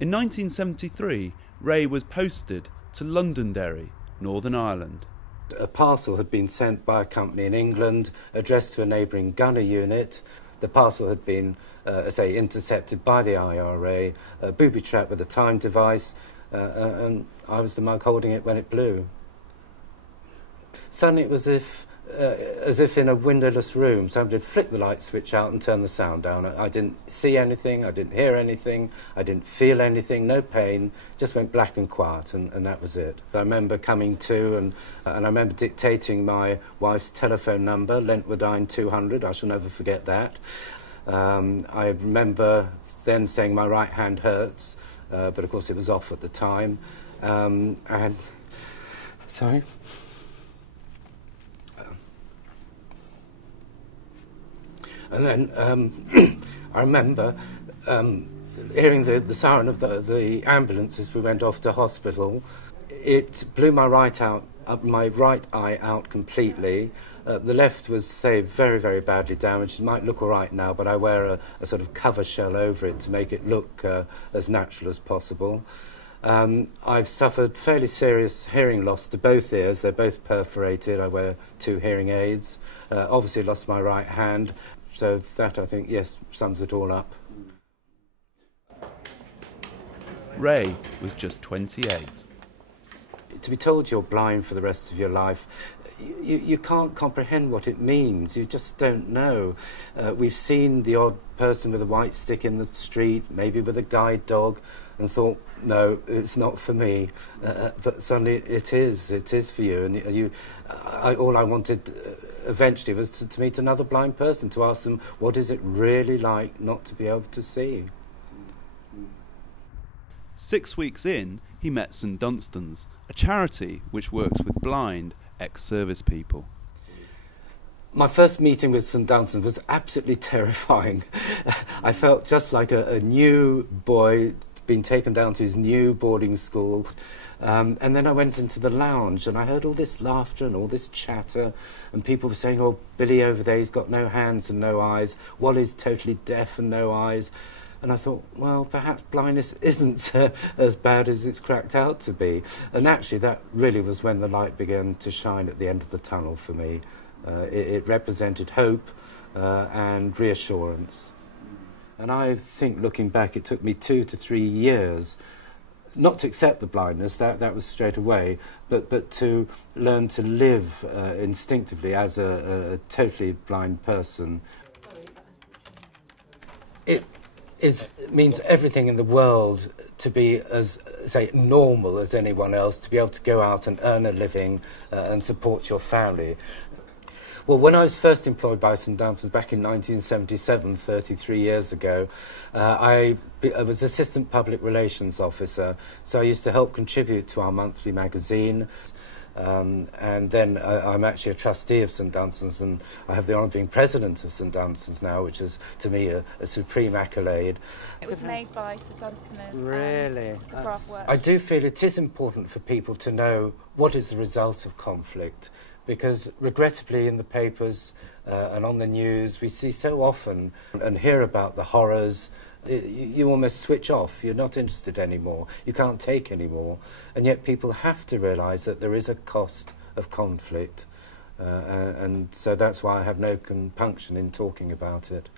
In 1973, Ray was posted to Londonderry, Northern Ireland. A parcel had been sent by a company in England, addressed to a neighbouring gunner unit. The parcel had been, intercepted by the IRA, booby-trapped with a time device, and I was the mug holding it when it blew. Suddenly it was as if in a windowless room somebody had flicked the light switch out and turned the sound down. I didn't see anything, I didn't hear anything, I didn't feel anything, no pain, just went black and quiet, and that was it. I remember coming to, and I remember dictating my wife's telephone number, Lentwardine 200, I shall never forget that. I remember then saying my right hand hurts, but of course it was off at the time. Sorry? And then I remember hearing the siren of the ambulance as we went off to hospital. It blew my right eye out completely. The left was, say, very, very badly damaged. It might look all right now, but I wear a sort of cover shell over it to make it look as natural as possible. I've suffered fairly serious hearing loss to both ears. They're both perforated. I wear 2 hearing aids. Obviously lost my right hand. So that, I think, yes, sums it all up. Ray was just 28. To be told you're blind for the rest of your life, you can't comprehend what it means. You just don't know. We've seen the odd person with a white stick in the street, maybe with a guide dog, and thought, no, it's not for me. But suddenly it is for you. And all I wanted eventually was to meet another blind person, to ask them, what is it really like not to be able to see? 6 weeks in, he met St Dunstan's, a charity which works with blind ex-service people. My first meeting with St Dunstan was absolutely terrifying. I felt just like a new boy being taken down to his new boarding school. And then I went into the lounge and I heard all this laughter and all this chatter, and people were saying, oh, Billy over there, he's got no hands and no eyes. Wally's totally deaf and no eyes. And I thought, well, perhaps blindness isn't as bad as it's cracked out to be. And actually, that really was when the light began to shine at the end of the tunnel for me. It represented hope and reassurance. And I think, looking back, it took me 2 to 3 years not to accept the blindness, that was straight away, but to learn to live instinctively as a totally blind person. It means everything in the world to be as, say, normal as anyone else, to be able to go out and earn a living and support your family. Well, when I was first employed by St Dunstan back in 1977, 33 years ago, I was Assistant Public Relations Officer, so I used to help contribute to our monthly magazine. And then I'm actually a trustee of St Dunstan's, and I have the honour of being president of St Dunstan's now, which is, to me, a supreme accolade. It was made by St Dunstan's. Really? The craft work. I do feel it is important for people to know what is the result of conflict, because regrettably in the papers and on the news we see so often and hear about the horrors. You almost switch off. You're not interested anymore. You can't take anymore. And yet people have to realise that there is a cost of conflict. And so that's why I have no compunction in talking about it.